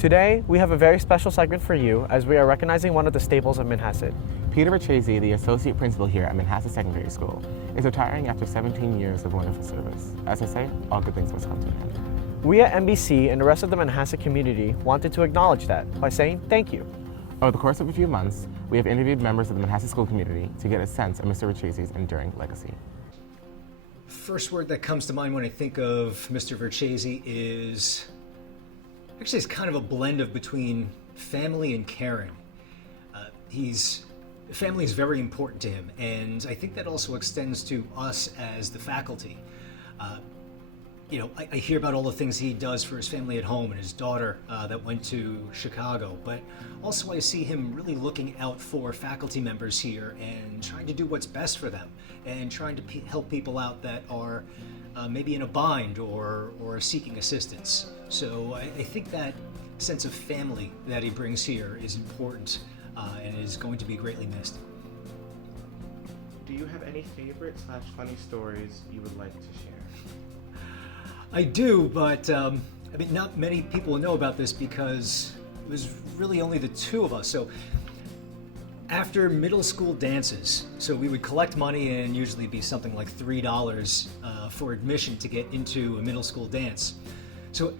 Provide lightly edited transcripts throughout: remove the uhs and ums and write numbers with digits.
Today, we have a very special segment for you as we are recognizing one of the staples of Manhasset. Peter Vercessi, the associate principal here at Manhasset Secondary School, is retiring after 17 years of wonderful service. As I say, all good things must come to an end. We at NBC and the rest of the Manhasset community wanted to acknowledge that by saying thank you. Over the course of a few months, we have interviewed members of the Manhasset school community to get a sense of Mr. Vercessi's enduring legacy. First word that comes to mind when I think of Mr. Vercessi is, actually it's kind of a blend of between family and caring. Family is very important to him, and I think that also extends to us as the faculty. I hear about all the things he does for his family at home and his daughter that went to Chicago, but also I see him really looking out for faculty members here and trying to do what's best for them and trying to help people out that are maybe in a bind or seeking assistance. So I think that sense of family that he brings here is important and is going to be greatly missed. Do you have any favorite/funny stories you would like to share? I do, but not many people know about this because it was really only the two of us. So after middle school dances, so we would collect money and usually be something like $3 for admission to get into a middle school dance. So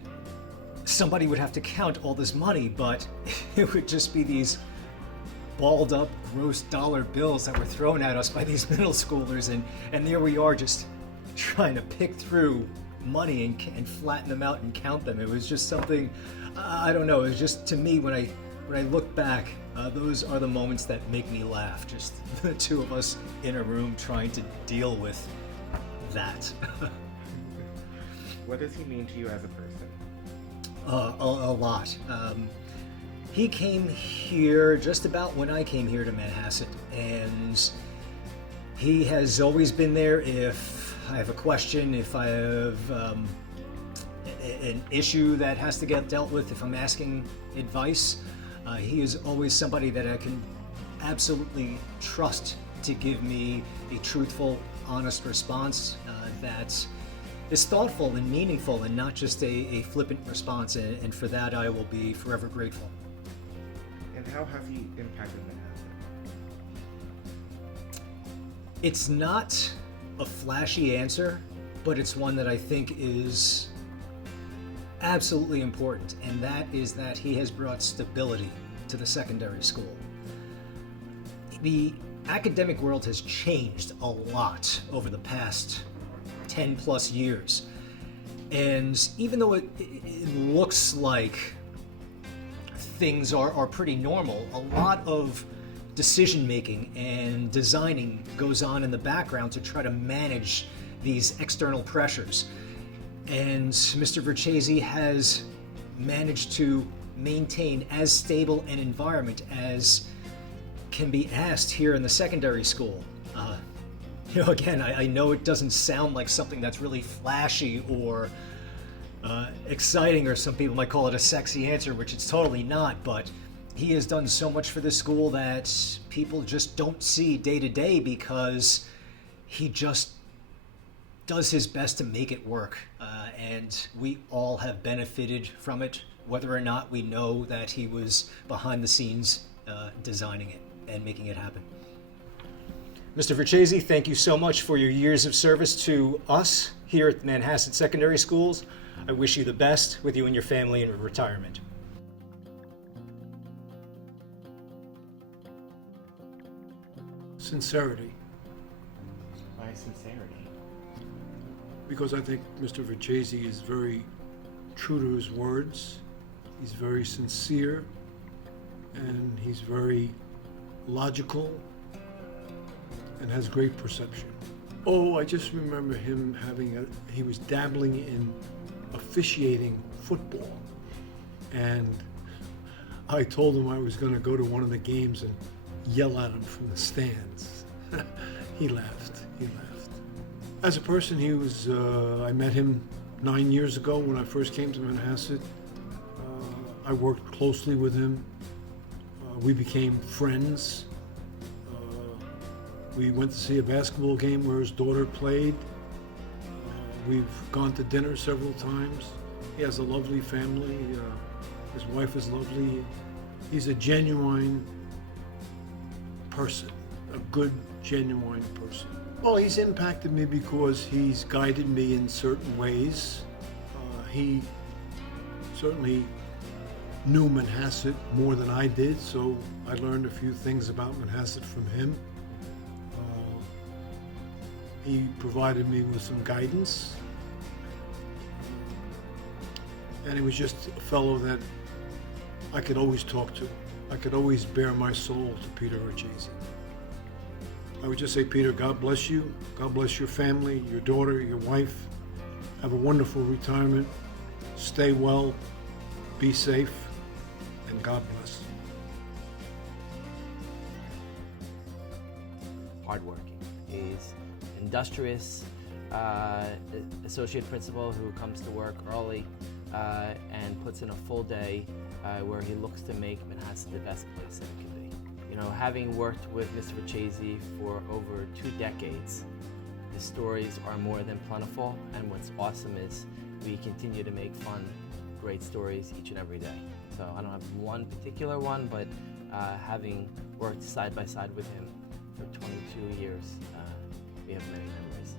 somebody would have to count all this money, but it would just be these balled up gross dollar bills that were thrown at us by these middle schoolers, and there we are just trying to pick through money and flatten them out and count them. It was just something, I don't know, it was just, to me, when I look back, those are the moments that make me laugh. Just the two of us in a room trying to deal with that. What does he mean to you as a person? A lot. He came here just about when I came here to Manhasset, and he has always been there if I have a question, if I have an issue that has to get dealt with, if I'm asking advice. He is always somebody that I can absolutely trust to give me a truthful, honest response that is thoughtful and meaningful and not just a flippant response, and for that I will be forever grateful. And how has he impacted Manhasset? It's not a flashy answer, but it's one that I think is absolutely important, and that is that he has brought stability to the secondary school. The academic world has changed a lot over the past 10 plus years, and even though it looks like things are pretty normal, a lot of decision making and designing goes on in the background to try to manage these external pressures. And Mr. Vercessi has managed to maintain as stable an environment as can be asked here in the secondary school. Again, I know it doesn't sound like something that's really flashy or exciting, or some people might call it a sexy answer, which it's totally not, but he has done so much for this school that people just don't see day to day because he just does his best to make it work. And we all have benefited from it, whether or not we know that he was behind the scenes designing it and making it happen. Mr. Vercessi, thank you so much for your years of service to us here at Manhasset Secondary Schools. I wish you the best with you and your family in retirement. Sincerity, Why sincerity? because I think Mr. Vercessi is very true to his words. He's very sincere, and he's very logical, and has great perception. Oh, I just remember him he was dabbling in officiating football, and I told him I was going to go to one of the games and yell at him from the stands. He laughed. As a person, I met him 9 years ago when I first came to Manhasset. I worked closely with him. We became friends. We went to see a basketball game where his daughter played. We've gone to dinner several times. He has a lovely family. His wife is lovely. He's a genuine person, a good, genuine person. Well, he's impacted me because he's guided me in certain ways. He certainly knew Manhasset more than I did, so I learned a few things about Manhasset from him. He provided me with some guidance. And he was just a fellow that I could always talk to. I could always bare my soul to Peter Vercessi. I would just say, Peter, God bless you. God bless your family, your daughter, your wife. Have a wonderful retirement. Stay well, be safe, and God bless. Hardworking. He's industrious, associate principal who comes to work early and puts in a full day where he looks to make Manhasset the best place that it can be. You know, having worked with Mr. Vercessi for over 2 decades, his stories are more than plentiful, and what's awesome is we continue to make fun, great stories each and every day. So I don't have one particular one, but having worked side by side with him for 22 years, we have many memories.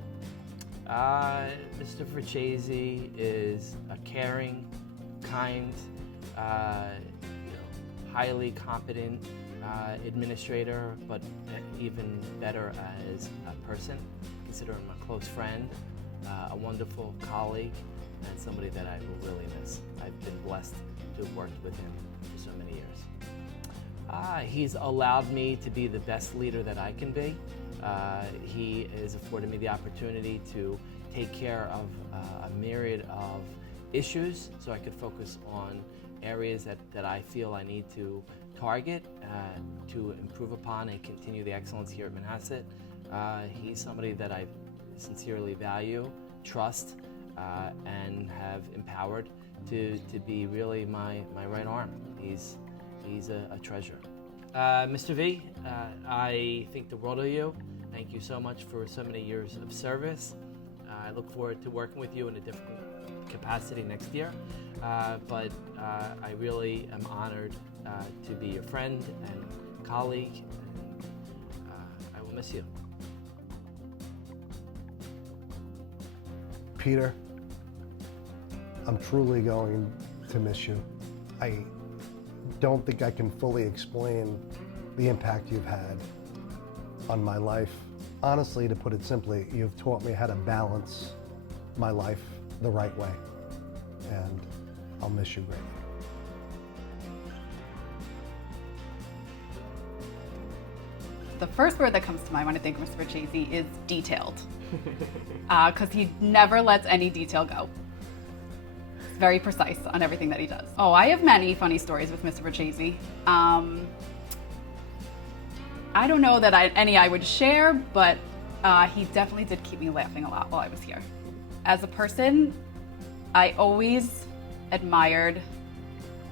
Mr. Vercessi is a caring, kind, highly competent administrator, but even better as a person. Consider him a close friend, a wonderful colleague, and somebody that I will really miss. I've been blessed to have worked with him for so many years. He's allowed me to be the best leader that I can be. He has afforded me the opportunity to take care of a myriad of issues so I could focus on areas that I feel I need to target to improve upon and continue the excellence here at Manhasset. He's somebody that I sincerely value, trust, and have empowered to be really my right arm. He's a treasure. Mr. V, I think the world of you. Thank you so much for so many years of service. I look forward to working with you in a different capacity next year, but I really am honored to be your friend and colleague, and I will miss you. Peter, I'm truly going to miss you. I don't think I can fully explain the impact you've had on my life. Honestly, to put it simply, you've taught me how to balance my life the right way, and I'll miss you greatly. The first word that comes to mind when I think of Mr. Vercessi is detailed, because he never lets any detail go. He's very precise on everything that he does. Oh, I have many funny stories with Mr. Vercessi. I don't know that any I would share, but he definitely did keep me laughing a lot while I was here. As a person, I always admired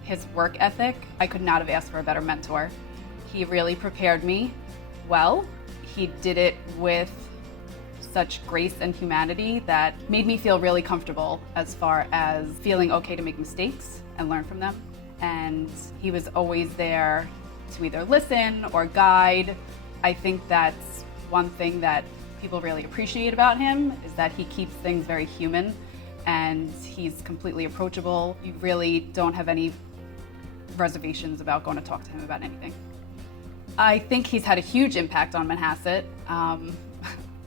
his work ethic. I could not have asked for a better mentor. He really prepared me well. He did it with such grace and humanity that made me feel really comfortable as far as feeling okay to make mistakes and learn from them. And he was always there to either listen or guide. I think that's one thing that people really appreciate about him, is that he keeps things very human and he's completely approachable. You really don't have any reservations about going to talk to him about anything. I think he's had a huge impact on Manhasset,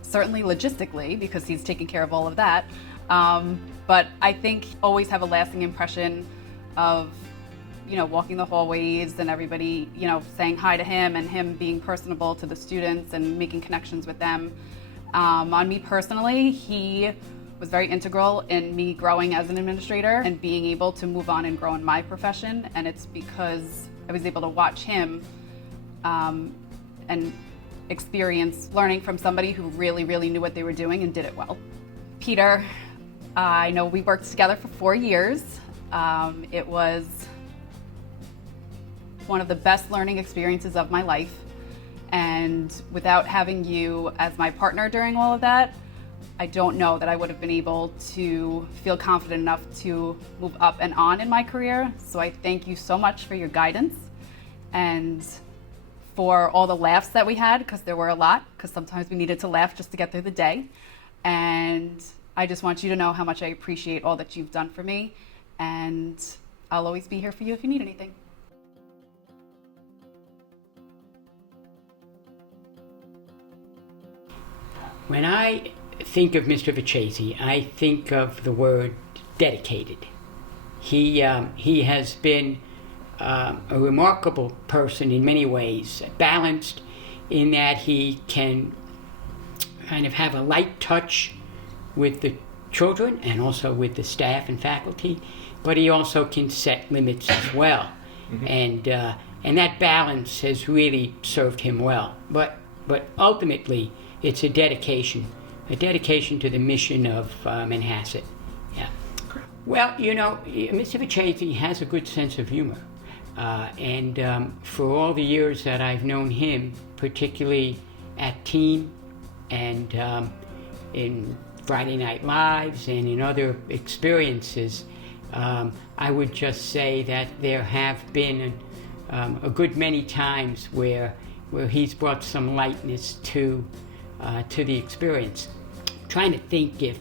certainly logistically, because he's taking care of all of that. But I think always have a lasting impression of, walking the hallways and everybody, saying hi to him and him being personable to the students and making connections with them. On me personally, he was very integral in me growing as an administrator and being able to move on and grow in my profession. And it's because I was able to watch him and experience learning from somebody who really, really knew what they were doing and did it well. Peter, I know we worked together for 4 years. It was one of the best learning experiences of my life. And without having you as my partner during all of that, I don't know that I would have been able to feel confident enough to move up and on in my career. So I thank you so much for your guidance and for all the laughs that we had, because there were a lot, because sometimes we needed to laugh just to get through the day. And I just want you to know how much I appreciate all that you've done for me, and I'll always be here for you if you need anything. When I think of Mr. Vercessi, I think of the word dedicated. He has been a remarkable person in many ways, balanced in that he can kind of have a light touch with the children and also with the staff and faculty, but he also can set limits as well. And that balance has really served him well. But ultimately, it's a dedication to the mission of Manhasset. Yeah. Well, you know, Mr. Vercessi has a good sense of humor. And for all the years that I've known him, particularly at Team and in Friday Night Lives and in other experiences, I would just say that there have been a good many times where he's brought some lightness to the experience. I'm trying to think if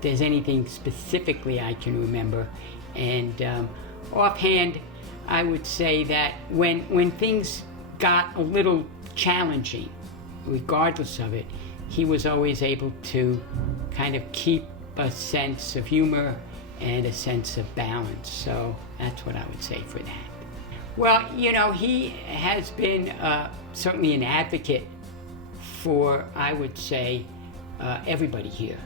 there's anything specifically I can remember, and offhand, I would say that when things got a little challenging, regardless of it, he was always able to kind of keep a sense of humor and a sense of balance. So that's what I would say for that. Well, you know, he has been certainly an advocate for, I would say, everybody here.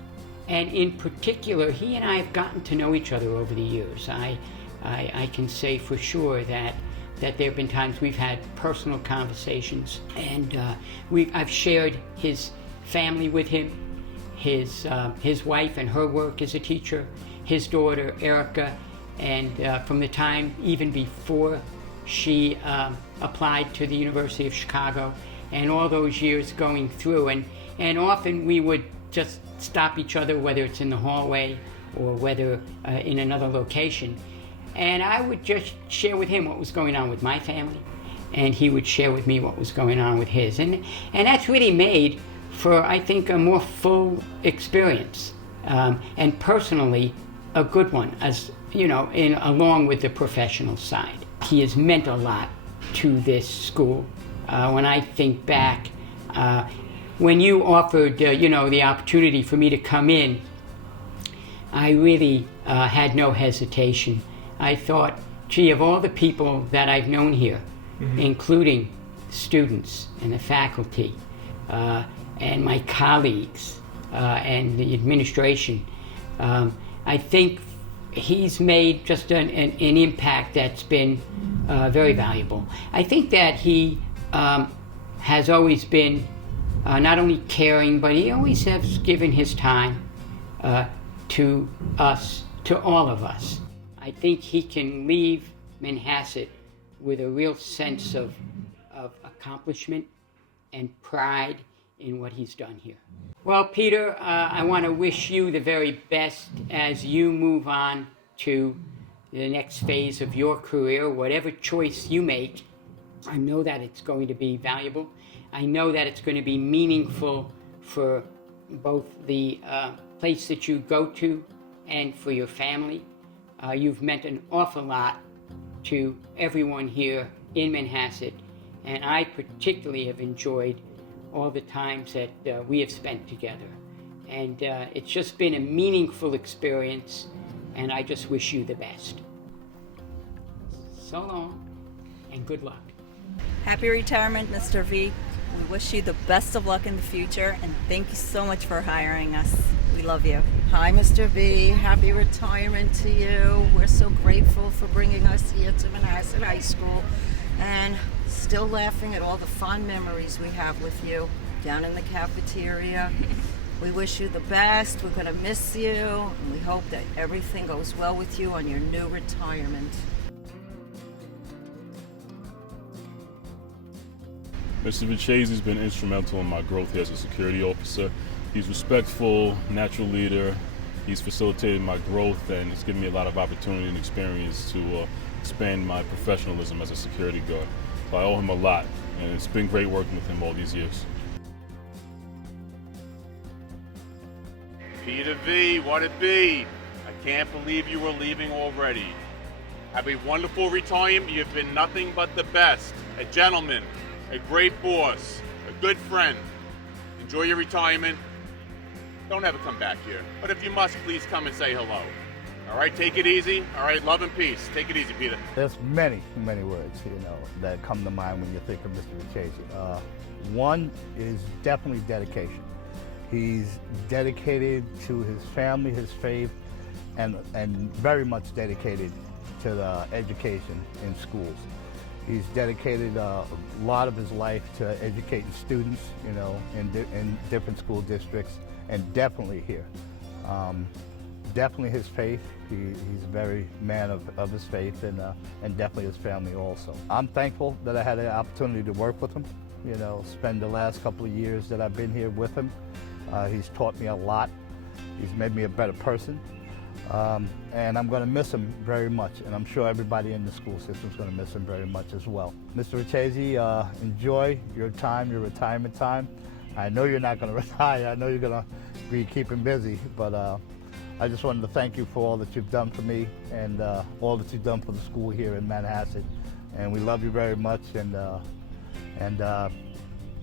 And in particular, he and I have gotten to know each other over the years. I can say for sure that there have been times we've had personal conversations, and I've shared his family with him, his wife and her work as a teacher, his daughter Erica, and from the time even before she applied to the University of Chicago, and all those years going through, and often we would just stop each other, whether it's in the hallway or whether in another location, and I would just share with him what was going on with my family, and he would share with me what was going on with his, and that's really made for, I think, a more full experience, and personally a good one, as you know, along with the professional side. He has meant a lot to this school. When I think back, when you offered, the opportunity for me to come in, I really had no hesitation. I thought, gee, of all the people that I've known here, including students and the faculty, and my colleagues, and the administration, I think he's made just an impact that's been very valuable. I think that he has always been not only caring, but he always has given his time to us, to all of us. I think he can leave Manhasset with a real sense of accomplishment and pride in what he's done here. Well, Peter, I want to wish you the very best as you move on to the next phase of your career. Whatever choice you make, I know that it's going to be valuable. I know that it's going to be meaningful for both the place that you go to and for your family. You've meant an awful lot to everyone here in Manhasset, and I particularly have enjoyed all the times that we have spent together. And it's just been a meaningful experience, and I just wish you the best. So long, and good luck. Happy retirement, Mr. V. We wish you the best of luck in the future, and thank you so much for hiring us. We love you. Hi, Mr. V. Happy retirement to you. We're so grateful for bringing us here to Manhasset High School, and still laughing at all the fond memories we have with you down in the cafeteria. We wish you the best. We're going to miss you, and we hope that everything goes well with you on your new retirement. Mr. Vercessi has been instrumental in my growth here as a security officer. He's respectful, natural leader. He's facilitated my growth, and it's given me a lot of opportunity and experience to expand my professionalism as a security guard. So I owe him a lot, and it's been great working with him all these years. Peter V, what it be? I can't believe you were leaving already. Have a wonderful retirement. You've been nothing but the best. A gentleman, a great boss, a good friend. Enjoy your retirement. Don't ever come back here. But if you must, please come and say hello. All right, take it easy. All right, love and peace. Take it easy, Peter. There's many words, that come to mind when you think of Mr. Vercessi. One is definitely dedication. He's dedicated to his family, his faith, and very much dedicated to the education in schools. He's dedicated a lot of his life to educating students, in different school districts, and definitely here. Definitely his faith. He's a very man of his faith, and definitely his family also. I'm thankful that I had the opportunity to work with him, spend the last couple of years that I've been here with him. He's taught me a lot. He's made me a better person. And I'm going to miss him very much, and I'm sure everybody in the school system is going to miss him very much as well. Mr. Vercessi, enjoy your time, your retirement time. I know you're not going to retire. I know you're going to be keeping busy, but I just wanted to thank you for all that you've done for me and all that you've done for the school here in Manhasset. And we love you very much, and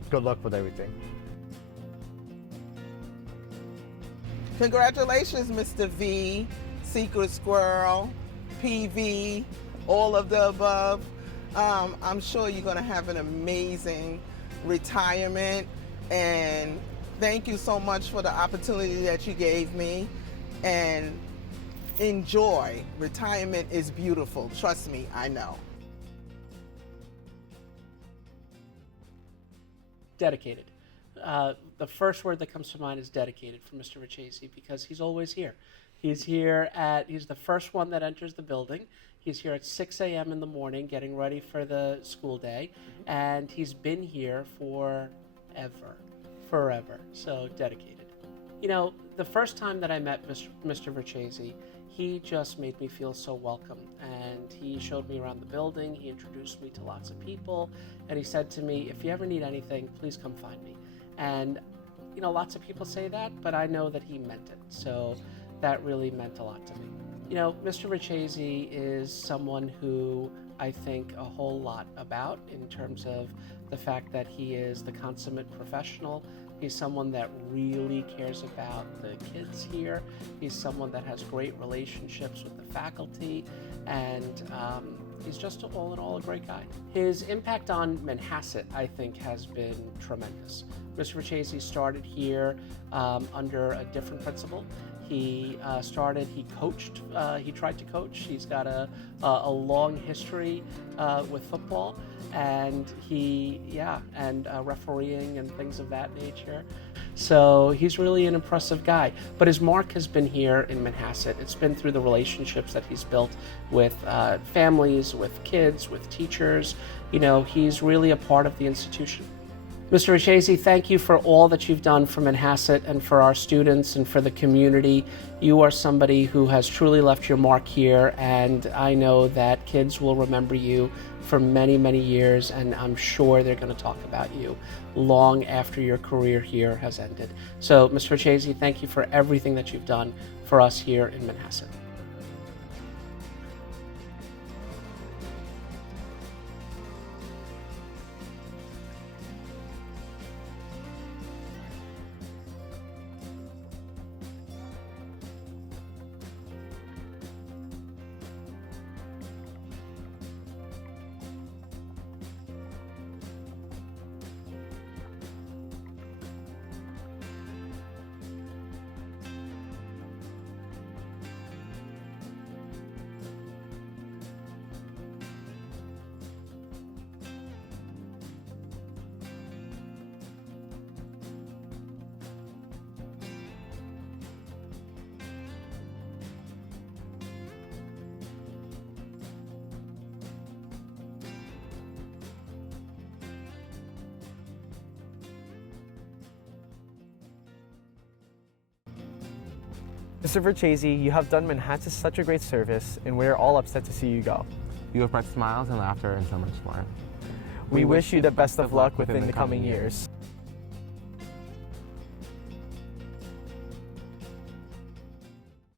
good luck with everything. Congratulations, Mr. V, Secret Squirrel, PV, all of the above. I'm sure you're going to have an amazing retirement, and thank you so much for the opportunity that you gave me, and enjoy. Retirement is beautiful. Trust me, I know. Dedicated. The first word that comes to mind is dedicated for Mr. Vercessi, because he's always here. He's the first one that enters the building. He's here at 6 a.m. in the morning getting ready for the school day, and he's been here forever, so dedicated. The first time that I met Mr. Vercessi, he just made me feel so welcome, and he showed me around the building, he introduced me to lots of people, and he said to me, if you ever need anything, please come find me. And lots of people say that, but I know that he meant it, so that really meant a lot to me. Mr. Vercessi is someone who I think a whole lot about in terms of the fact that he is the consummate professional. He's someone that really cares about the kids here. He's someone that has great relationships with the faculty, and he's just all in all a great guy. His impact on Manhasset, I think, has been tremendous. Mr. Vercessi started here under a different principal. He coached, he tried to coach. He's got a long history with football, and refereeing and things of that nature. So he's really an impressive guy. But his mark has been here in Manhasset. It's been through the relationships that he's built with families, with kids, with teachers. He's really a part of the institution. Mr. Vercessi, thank you for all that you've done for Manhasset and for our students and for the community. You are somebody who has truly left your mark here, and I know that kids will remember you for many, many years, and I'm sure they're going to talk about you long after your career here has ended. So, Mr. Vercessi, thank you for everything that you've done for us here in Manhasset. Mr. Vercessi, you have done Manhattan such a great service, and we're all upset to see you go. You have brought smiles and laughter and so much more. We wish you the best of luck within the coming years.